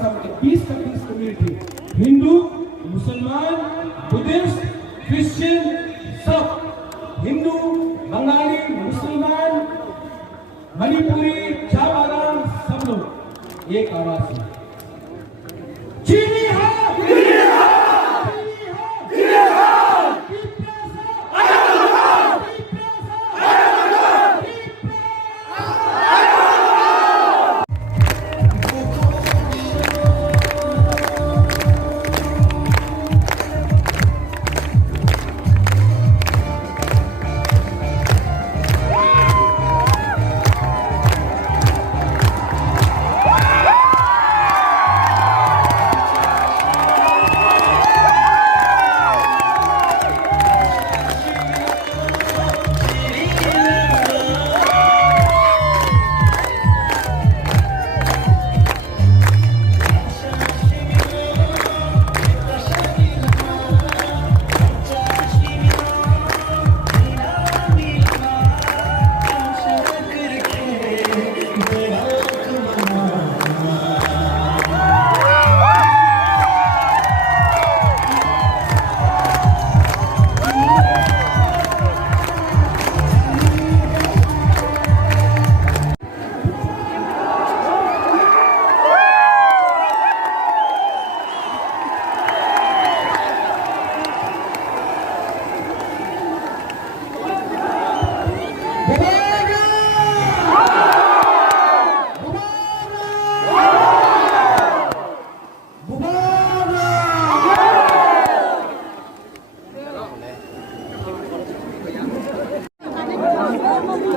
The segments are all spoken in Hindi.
सब 20 कम्युनिटी, हिंदू, मुसलमान, बुद्धिस्ट, क्रिश्चियन, सब हिंदू, बंगाली, मुसलमान, मणिपुरी, चाबागान, सब लोग एक आवाज में चीनी है,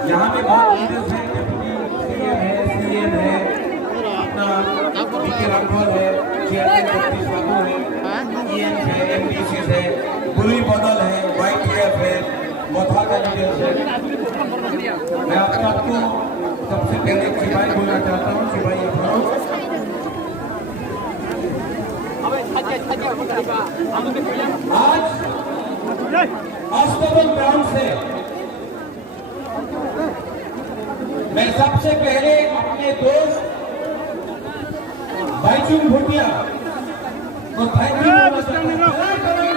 यहाँ पे बहुत लीडर्स हैं, सीएम है, अपना पीके राठौर है, चेयरमैन जगदीश बाबू है, ईएन है, एमडीसी है, बुरी बदल है, वाईटीएफ है, मोथा का लीडर्स है। मैं आपको सबसे पहले एक सिपाही बोलना चाहता हूँ, सिपाही अपना आज अस्तबल ग्राउंड से मैं सबसे पहले अपने दोस्त भाईचुंग भूटिया को थैंक यू बोलना चाहता हूं।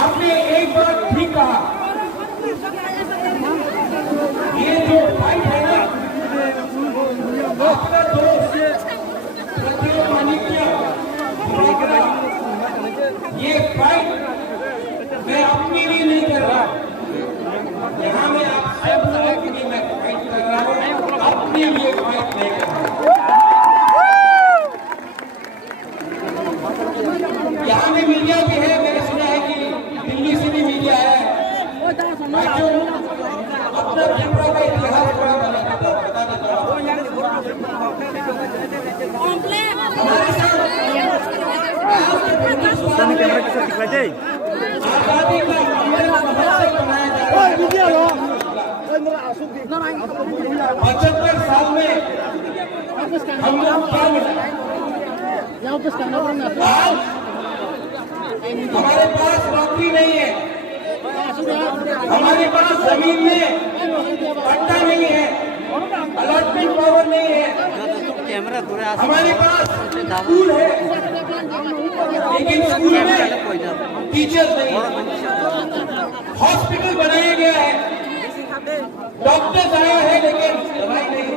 आपने एक बात ठीक कहा, ये जो फाइट है ना, आपका दोस्त प्रतियों मानिकिया, ये फाइट मैं अपने लिए नहीं कर रहा, यहाँ मैं आप सब लोगों के लिए मैं फाइट कर रहा हूँ, अपने लिए फाइट नहीं कर रहा। यहाँ में मीडिया भी है, मैंने सुना है कि दिल्ली से भी मीडिया है। अपना त्रिपुरा का इतिहास पढ़ा बता देता हूँ। हमारे साथ आजादी का अमृत महोत्सव मनाया जा रहा है। 75 साल में हम लोग क्या मिला? आज हमारे पास नौकरी नहीं है, हमारे पास जमीन में पट्टा नहीं है, अलॉटमेंट पावर नहीं है, हमारे पास स्कूल है लेकिन स्कूल में टीचर्स नहीं है, हॉस्पिटल बनाया गया है, डॉक्टर्स आया है लेकिन दवाई नहीं।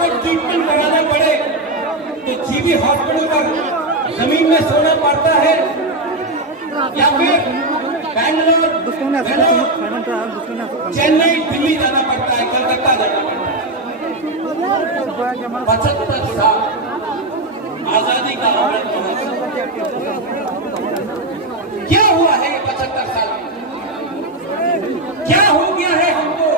को ट्रीटमेंट कराना पड़े तो जीबी हॉस्पिटल का जमीन में सोना पड़ता है या फिर बैंगलोर, चेन्नई, दिल्ली जाना पड़ता है, कलकत्ता जाना पड़ता है। 75 साल आजादी का अमृत महोत्सव क्या हुआ है? 75 साल क्या हो गया है? हमको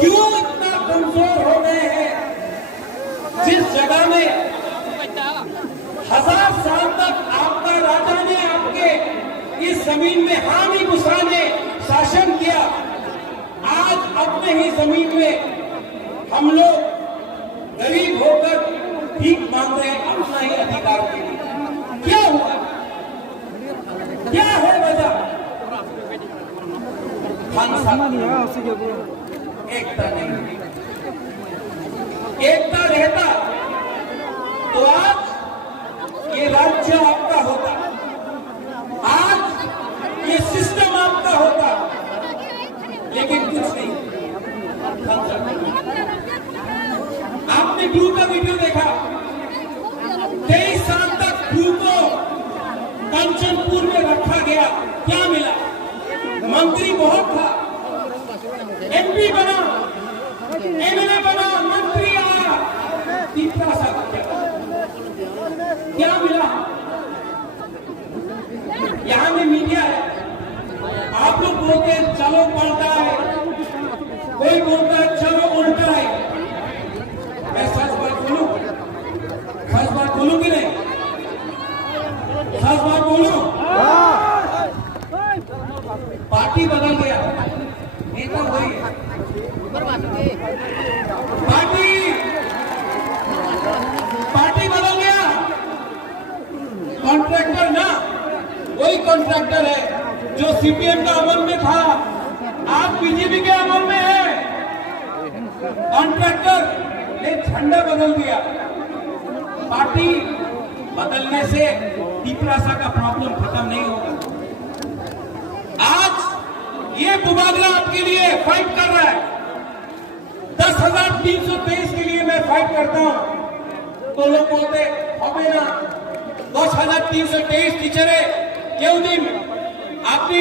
क्यों इतना कमजोर हो गए हैं? जिस जगह में 1000 साल तक आपका राजा ने आपके इस जमीन में हानि गुस्साने शासन किया, आज अपने ही जमीन में हम लोग गरीब होकर भीख मांग रहे हैं अपना ही अधिकार के लिए। क्या हुआ? क्या एकता नहीं, एकता रहता तो आज ये राज्य आपका होता, आज ये सिस्टम आपका होता, लेकिन कुछ नहीं। आपने क्रू का वीडियो देखा, 23 साल तक क्रू को कंचनपुर में रखा गया, क्या मिला? मंत्री बहुत था, एमपी बना, एमएलए बना, मंत्री आया, तीसरा साल क्या मिला? यहां में मीडिया है, आप लोग बोलते हैं चलो पलटा है, कोई बोलता है चलो उल्टा है। मैं सच बात बोलूं कि नहीं? सच बात बोलूं? पार्टी बदल गया, नेता वही है। पार्टी बदल गया, कॉन्ट्रैक्टर ना वही कॉन्ट्रैक्टर है जो सीपीएम का अमल में था, आप बीजेपी के अमल में है। कॉन्ट्रैक्टर ने झंडा बदल दिया। पार्टी बदलने से तीपरासा का प्रॉब्लम खत्म नहीं होगा। आज ये बुबागला आपके लिए फाइट कर रहा है, 10,323 के लिए मैं फाइट करता हूं, तो लोग बोलते হবে না, 10,323 टीचरे क्यों दिन আপনি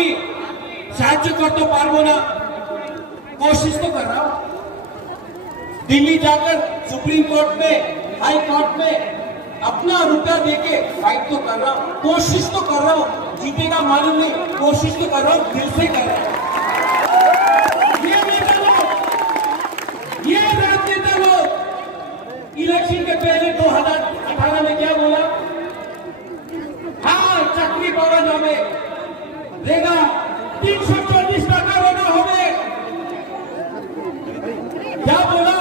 সাহায্য করতে পারবো না, कोशिश तो कर रहा हूं। दिल्ली जाकर सुप्रीम कोर्ट में, हाई कोर्ट में अपना रुपया देके फाइट तो कर रहा हूं, कोशिश तो कर रहा हूं। जीतेगा मालूम नहीं, कोशिश तो कर रहा हूं, दिल से कर रहा हूं। ये नेता लोग, ये राजनेता लोग इलेक्शन के पहले 2018 में क्या बोला? हाँ चाकरी पावा जाए, रेगा 340 টাকা रेगा होवे। क्या बोला?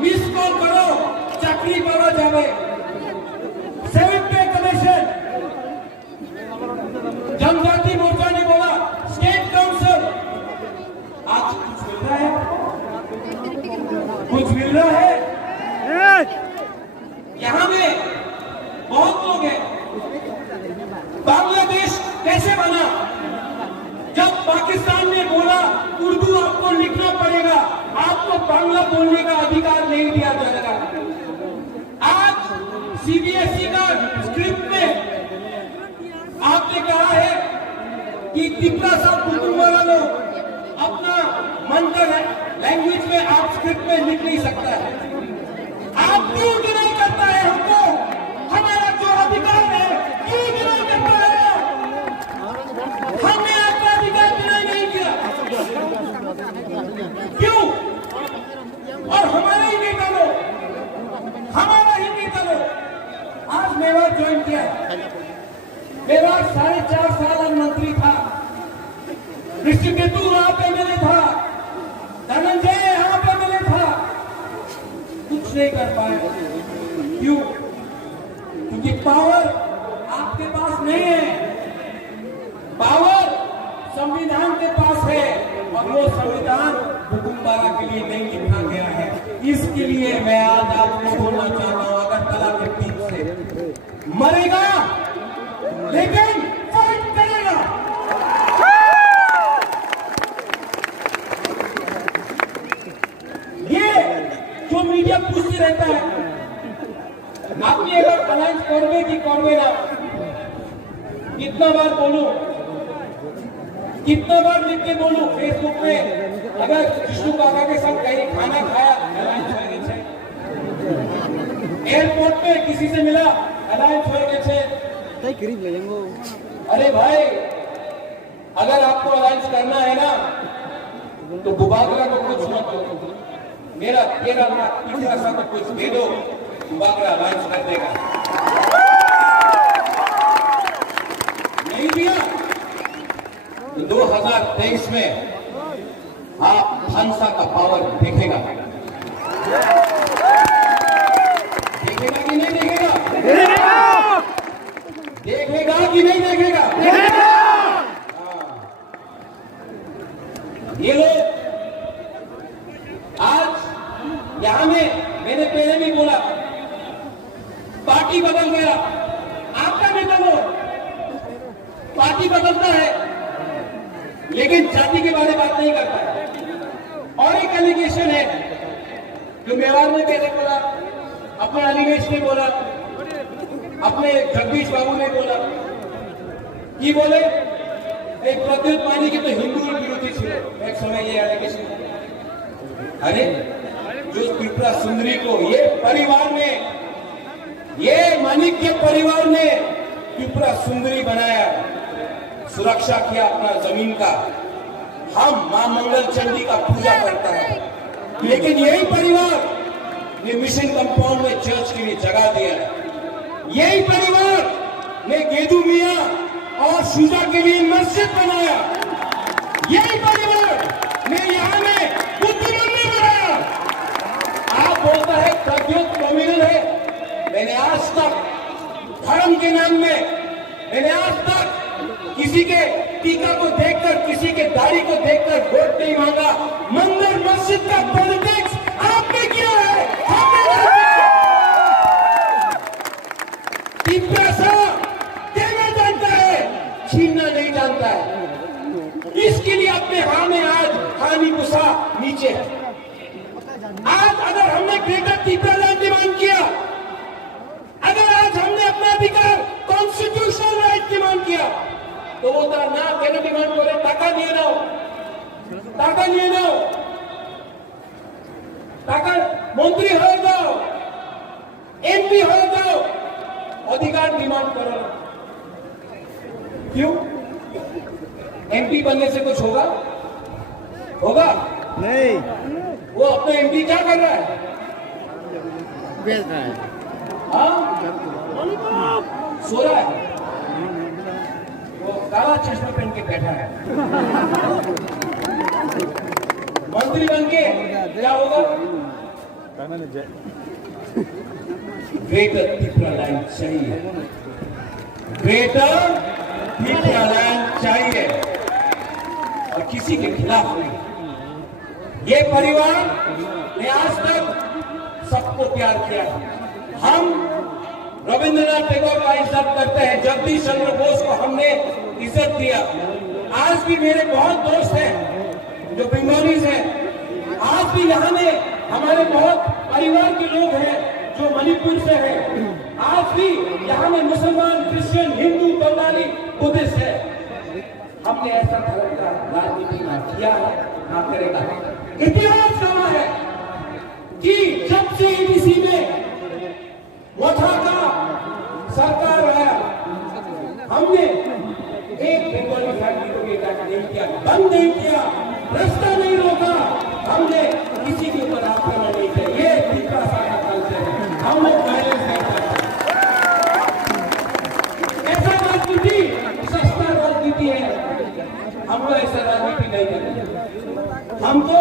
मिस कॉल करो, चाकरी पावा जाए। 7 पे कमीशन, जनजाति मोर्चा ने बोला स्टेट काउंसिल। आज कुछ मिल रहा है? कुछ मिल रहा है? यहां में बहुत लोग हैं। बांग्लादेश कैसे बना? जब पाकिस्तान ने बोला उर्दू आपको लिखना पड़ेगा, आपको बांग्ला बोलने का अधिकार नहीं दिया जाएगा। आज सीबीएसई का स्क्रिप्ट में आपने कहा है कि तीपरासा कुटुंबा लोग अपना मन का लैंग्वेज में आप स्क्रिप्ट में लिख नहीं सकता है। आप क्यों डिनाई करता है हमको? हमारा जो अधिकार है क्यों डिनाई करता है? हमने आपका अधिकार डिनाई नहीं किया, क्यों? और हमारा ही नेता लोग, आज मेवाड़ ज्वाइन किया। मेवाड़ 4.5 साल मंत्री था, ऋषिकेतु वहां पे एमएलए था, धनंजय यहाँ पे एमएलए था, कुछ नहीं कर पाए। क्यों? क्योंकि पावर आपके पास नहीं है, पावर संविधान के पास है, और वो संविधान हुकुमबारा के लिए नहीं लिखा गया है। इसके लिए मैं आज आपको बोलना चाहता हूं, अगर तला के पीठ से मरेगा लेकिन फाइट करेगा। ये जो मीडिया पूछते रहता है আপনি এবার অ্যালায়েন্স করবে কি করবে না, कितना बार बोलूं, कितना बार लिख के बोलूं फेसबुक पे? अगर विष्णु काका के साथ कहीं खाना खाया, अलायंस हो गए छे। एयरपोर्ट पे किसी से मिला, अलायंस हो गए छे। अरे भाई, अगर आपको अलायंस करना है ना, तो बुबागला को कुछ मत दो, मेरा तीसरा को कुछ दे दो, बुबागला अलायंस कर देगा। नहीं दिया तो 2023 में आप हंसा का पावर देखेगा। देखेगा कि नहीं देखेगा? देखेगा कि नहीं देखेगा? पार्टी बदलता है लेकिन जाति के बारे में बात नहीं करता है। और एक एलिगेशन है जो मेवाड़ में मैंने बोला, अपना अलीगेश ने बोला, अपने जगदीश बाबू ने बोला कि बोले एक प्रद्युत पानी के तो हिंदू विरोधी थे एक समय, ये एलिगेशन। अरे जो त्रिपुरा सुंदरी को ये परिवार ने, ये माणिक्य परिवार ने त्रिपुरा सुंदरी बनाया, सुरक्षा किया अपना जमीन का, हम मां मंगल चंडी का पूजा करता है, लेकिन यही परिवार ने मिशन कंपाउंड में चर्च के लिए जगह दिया है। यही परिवार ने गेदू मियां और शुजा के लिए मस्जिद बनाया। यही परिवार ने यहां में बुद्ध मंदिर बनाया। आप बोलता है प्रद्युत कम्युनल है। मैंने आज तक धर्म के नाम में, मैंने आज तक किसी के टीका को देखकर, किसी के दाढ़ी को देखकर वोट नहीं मांगा। मंदिर मस्जिद का पॉलिटिक्स आपने किया है, देना जानता है, छीनना नहीं जानता है। इसके लिए अपने हाथ में आज हानि गुस्सा नीचे है। आज अगर हमने ग्रेटर त्रिपुरा लैंड डिमांड किया, अगर आज हमने अपना अधिकार कॉन्स्टिट्यूशनल राइट डिमांड किया, तो वो ना कहने डिमांड करे टाका निये नाओ, टाका निये नाओ, टाका मंत्री हो जाओ, एमपी हो जाओ, अधिकार डिमांड करो। क्यों? एमपी बनने से कुछ होगा? होगा नहीं। वो अपना एमपी क्या कर रहा है? बेच रहा है। हाँ, सो रहा है। वो काला चश्मा पहन के बैठा है। मंत्री बन के क्या होगा? ग्रेटर त्रिपुरा लैंड चाहिए, ग्रेटर त्रिपुरा लैंड चाहिए, और किसी के खिलाफ नहीं। ये परिवार ने आज तक सबको प्यार किया। हम रविंद्रनाथ टैगोर का इज्जत करते हैं, जगदीश चंद्र बोस को हमने इज्जत दिया। आज भी मेरे बहुत दोस्त हैं जो बंगालीज हैं। आज भी यहाँ में हमारे बहुत परिवार के लोग हैं जो मणिपुर से हैं। आज भी यहाँ में मुसलमान, क्रिश्चियन, हिंदू, बंगाली, बुद्धिस्ट है। हमने ऐसा धर्म का राजनीति ना किया है, ना करेगा। इतिहास गवाह है कि जब से एबीसी में वथा का सरकार आया, हमने एक बंगाली फैमिली को बेटा नहीं किया, बंद नहीं किया, रास्ता नहीं रोका, हमने किसी के ऊपर आक्रमण नहीं किया। ये त्रिपुरा का कल्चर है। हम लोग वायलेंस नहीं करते। ऐसा राजनीति सस्ता राजनीति है। हम लोग ऐसा राजनीति नहीं करते। हमको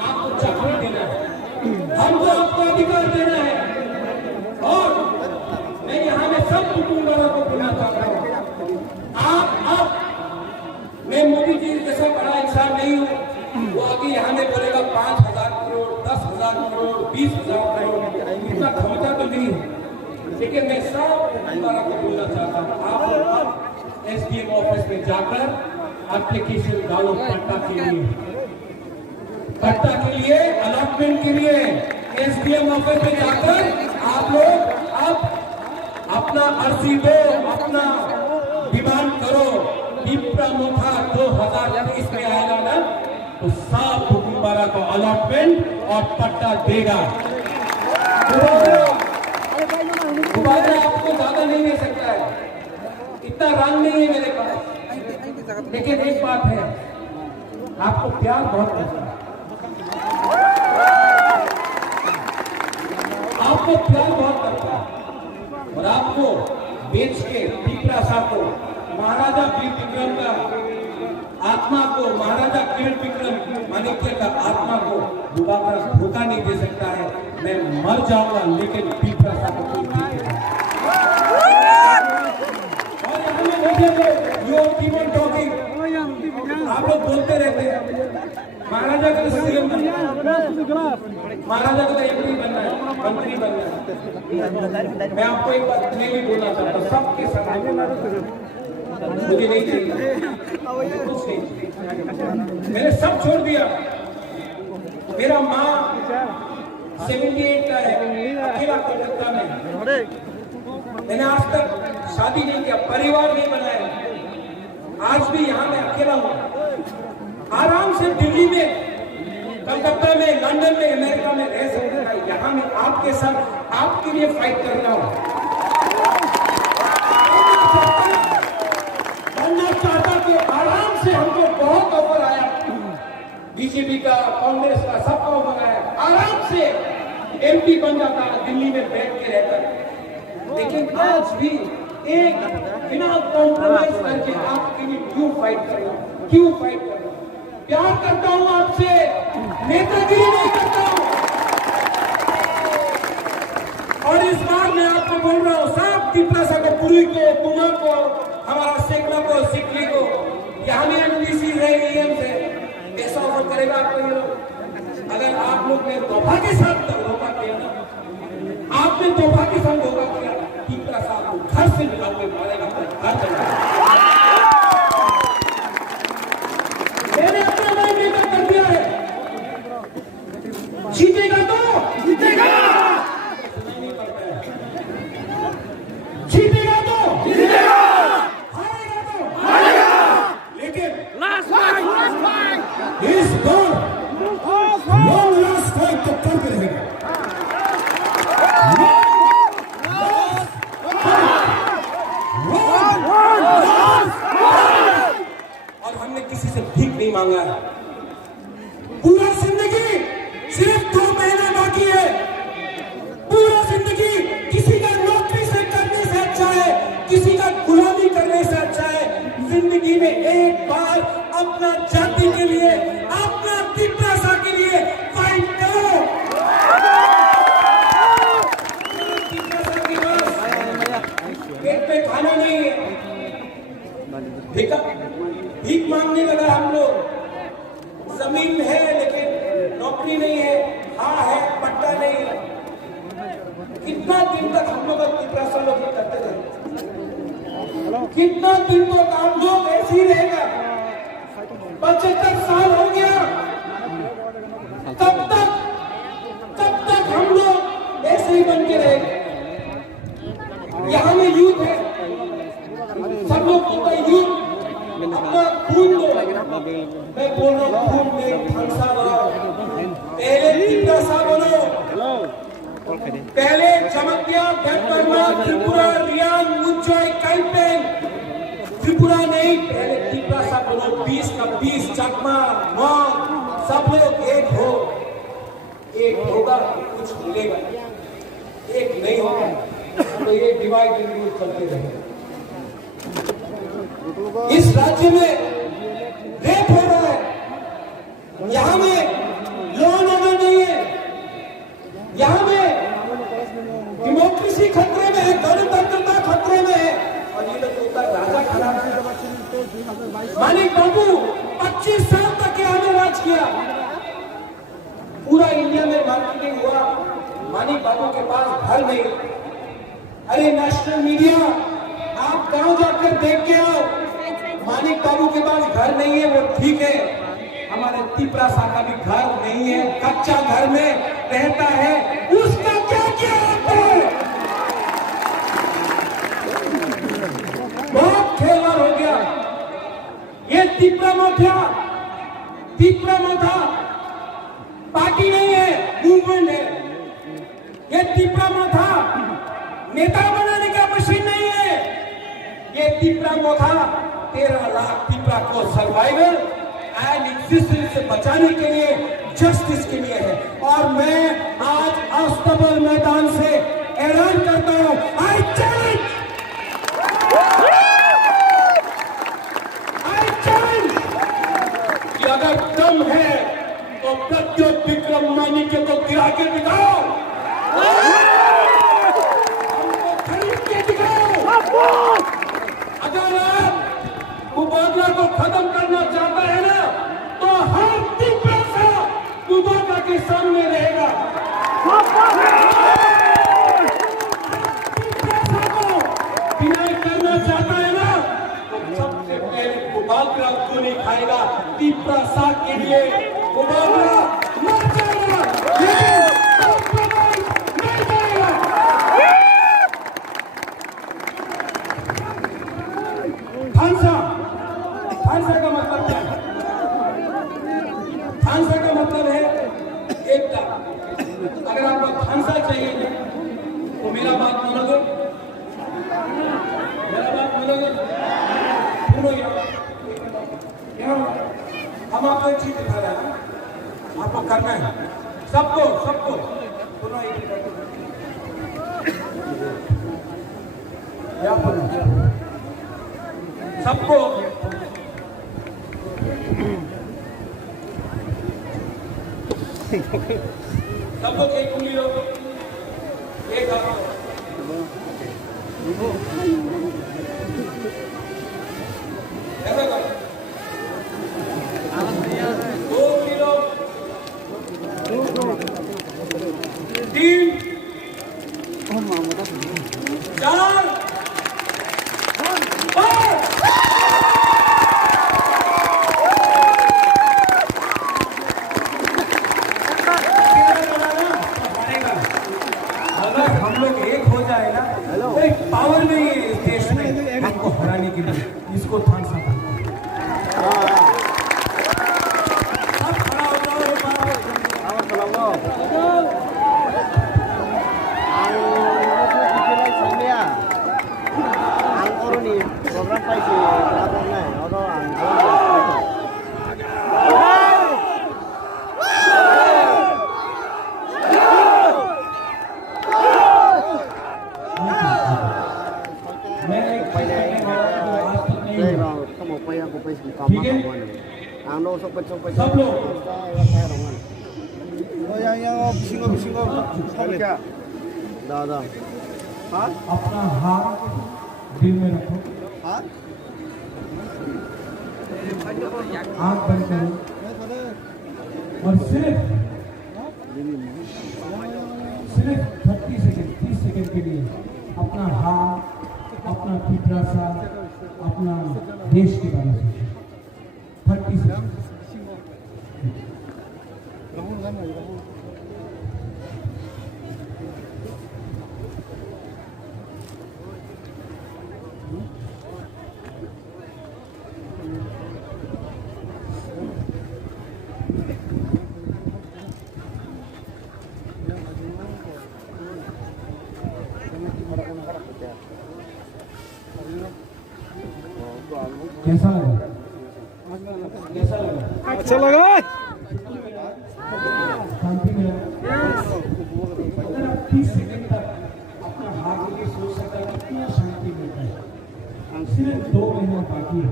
आपको चाकरी देना है, हमको आपको अधिकार देना है। और मैं यहाँ में सब कुटुंबों को बुला चाहता हूँ, आप मैं मोदी जी जैसा बड़ा इंसान नहीं हूँ। वो आगे यहाँ में बोलेगा 5,000 करोड़, 10,000 करोड़, 20,000 करोड़, इतना क्षमता तो नहीं है। लेकिन मैं सब कुटुंबों को बोलना चाहता हूँ, आप एसडीएम ऑफिस में जाकर एप्लीकेशन डालो पट्टा के लिए, पट्टा के लिए, अलॉटमेंट के लिए। एसडीएम ऑफिस में जाकर आप लोग अब अपना अर्जी दो, अपना डिमांड करो। त्रिपुरा मोथा 2023 में आएगा ना, तो सब कुटुंबारा को अलॉटमेंट और पट्टा देगा। दोबारा आपको ज्यादा नहीं दे सकता है, इतना रंग नहीं है मेरे पास। लेकिन एक बात है, आपको प्यार बहुत करता है, आपको प्यार बहुत करता है, और आपको बेच के त्रिपुरा सा को, महाराजा वीर विक्रम का आत्मा को, महाराजा किरण विक्रम माणिक्य का आत्मा को दोबारा धोखा नहीं दे सकता है। मैं मर जाऊंगा लेकिन त्रिपुरा सा को कोई नहीं देगा। और यहाँ में देखिए, यू कीप ऑन टॉकिंग, आप लोग बोलते रहते हैं महाराजा का सीएम बनना है, महाराजा का एमपी बनना है, मंत्री बनना है। मैं आपको एक बात क्लियरली बोलना चाहता हूँ सबके सामने, मुझे नहीं चाहिए, कुछ नहीं, मैंने सब छोड़ दिया। मेरा माँ 78 का है, अकेला कलकत्ता में। मैंने आज तक शादी नहीं किया, परिवार नहीं बनाया। आज भी यहाँ मैं अकेला हूँ। आराम से दिल्ली में, कलकत्ता में, लंदन में, अमेरिका में रह सकता है। यहाँ मैं आपके साथ आपके लिए फाइट कर रहा हूँ। बनना चाहता कि आराम से, हमको बहुत ऑफर आया, बीजेपी का, कांग्रेस का, सबका ऑफर आया। आराम से एमपी बन जाता, दिल्ली में बैठ के रहता। लेकिन आज भी एक बिना कॉम्प्रोमाइज करके आपके लिए क्यों फाइट कर रहा हूँ? क्यों फाइट कर रहा हूँ? प्यार करता हूँ आपसे, नेतागिरी नहीं करता हूँ। और इस बार मैं आपको बोल रहा हूँ, सब तिपरासा को, पुरी को, कुमार को, हमारा सेकला को, सिकली को, यहाँ में एमडीसी रहेगी से ऐसा ऑफर करेगा आपको ये लोग। अगर आप लोग ने तोहफा के साथ धोखा किया ना, आपने तोहफा के साथ धोखा किया, तिपरासा को घर से निकाल के मारेगा, घर चला। मैंने अपना नाम लेकर कर दिया है, जीतेगा तो जीतेगा, जीतेगा तो जीतेगा, हारेगा तो हारेगा। लेकिन लास्ट फाइट इस बार वन लास्ट फाइट तो करके रहेगा। और हमने किसी से भीख नहीं मांगा है। पूरा जिंदगी सिर्फ 2 महीने बाकी है। पूरा जिंदगी किसी का नौकरी से करने से अच्छा है, किसी का गुलामी करने से अच्छा है। जिंदगी में एक बार अपना जाति के लिए, अपना तिपरासा के लिए फाइट करो। तिपरासा के पास पेट पे खाना नहीं है, भीख मांगने लगा हम लोग। जमीन है लेकिन नौकरी नहीं है, हाँ है पट्टा नहीं है। कितना दिन तक हम लोग तिपरासा लोग ये करते रहे? कितना दिन तक हम लोग ऐसे ही रहेगा? 75 साल हो गया। कब तक हम लोग ऐसे ही बन के रहेंगे? यहाँ में यूथ है, सब लोग बोलता है यूथ अपना खून दो। मैं बोल रहा हूँ खून में फंसा बनाओ। पहले तिपरासा बनो, पहले चमकिया, डेमबर्मा, त्रिपुरा, रियांग, मुंचोई, कैंपेन, त्रिपुरा नहीं, पहले तिपरासा बनो। 20 का 20, चकमा, मॉन्ग, सब लोग एक हो। एक होगा कुछ मिलेगा, एक नहीं होगा तो ये डिवाइड एंड रूल चलते रहेगा। इस राज्य में रेप हो रहा है, यहाँ में लॉ एंड ऑर्डर नहीं है, यहाँ में डेमोक्रेसी खतरे में है, गणतंत्रता खतरे में है। और ये लोग बोलता राजा खड़ा है। मानिक बाबू 25 साल तक यहाँ में राज किया, पूरा इंडिया में मार्केटिंग हुआ। मानिक बाबू के पास घर नहीं। अरे नेशनल मीडिया, आप गांव जाकर देख के आओ, मानिक बाबू के पास घर नहीं है, वो ठीक है। हमारे तिपरासा का भी घर नहीं है, कच्चा घर में रहता है, उसका क्या किया आपने? बहुत खेलवाड़ हो गया। ये तिपरा मोथा पार्टी नहीं है, मूवमेंट है। ये तिपरा मोथा नेता बनाने का मशीन नहीं है। ये तिपरा मोथा 13 लाख तिपरा को सर्वाइवल एंड एग्जिस्टेंस से बचाने के लिए, जस्टिस के लिए है। और मैं आज अस्तबल मैदान से ऐलान करता हूं, आई चैलेंज कि अगर दम है तो प्रत्युत विक्रम मानिक्य को गिरा के दिखाओ, हमको खरीद के दिखाओ। अगर आप मुबादला को खत्म करना चाहता है ना, तो हर तिपरासा मुबादला के सामने रहेगा। तिपरासा को डिनाई करना चाहता है ना, तो बाकरा क्यों नहीं खाएगा? तीपरा साग के लिए वो बाकरा मर जाएगा, लेकिन compromise नहीं करेगा। खानसा का मतलब क्या है? खानसा का मतलब है एकता। अगर आपको खानसा चाहिए तो मेरा बात मानोगे? मेरा बात मानोगे? सुनो यहाँ हम आपको एक चीज दिखा रहे हैं, आपको करना है सबको सुनो एक सबको सब लोग एक उंगली लो, एक हाथ ऐसा करो, 2 उंगली लो, 3 4 पावर नहीं है इस देश में हमको हराने के लिए, इसको थानसा सब खड़ा हो जाओ। सब लोग दादा अपना हाथ दिल में रखो, आंख बंद करो और सिर्फ 30 सेकंड 30 सेकंड के लिए अपना हाथ, अपना पिपरासा, अपना देश के बारे में 30 सेकंड। कैसा लगा? कैसा लगा? अच्छा लगा। शांति मिला। अगर आप 30 सेकंड तक अपना हाथ लेके सोच सकते हैं कितना शांति मिलता है। सिर्फ 2 महीना बाकी है,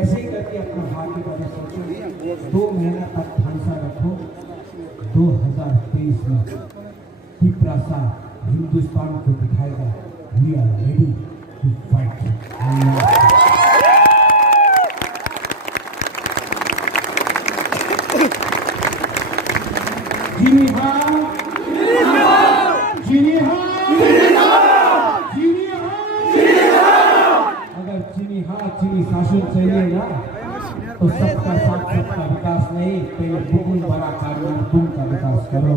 ऐसे ही करके अपना हाथ के बारे में सोचो। 2 महीना तक थानसा रखो। 2023 में पिपरासा हिंदुस्तान को दिखाएगा we are ready to fight. जीनी हाँ, जीनी हाँ, जीनी हाँ। अगर चीनी हाँ चीनी शासन चाहिए ना तो सबका साथ सबका विकास नहीं, पहले बहुत बड़ा कार्य तुम का विकास करो।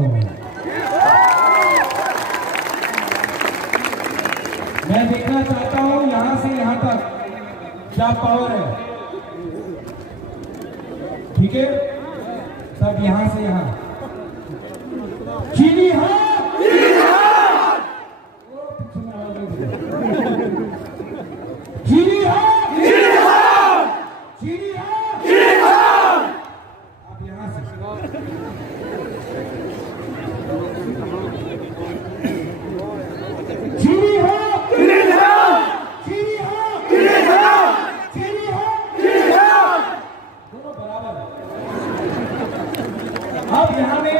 मैं देखना चाहता हूँ यहाँ से यहाँ तक क्या पावर है, ठीक है? सब यहाँ से यहाँ चीनी हाँ, चीनी हाँ, चीनी हाँ, चीनी हाँ। आप यहाँ से चीनी हाँ, चीनी हाँ, चीनी हाँ, चीनी हाँ, चीनी हाँ, दोनों बराबर। अब यहाँ में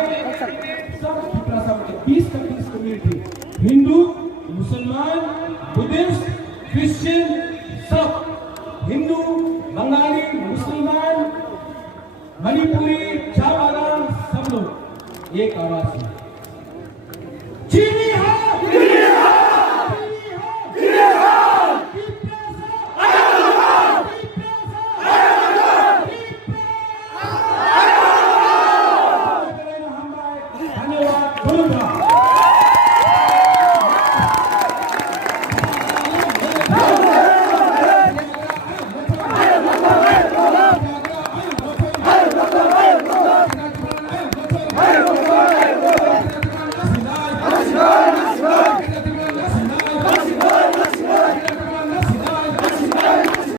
सब 20 कम्युनिटी, हिंदू, मुसलमान, बुद्धिस्ट, क्रिश्चियन, सब हिंदू, बंगाली, मुसलमान, मणिपुरी, चावाराम, सब लोग एक आवाज में चीनी हाँ, चीनी हाँ, चीनी हाँ, चीनी हाँ, वडोदरा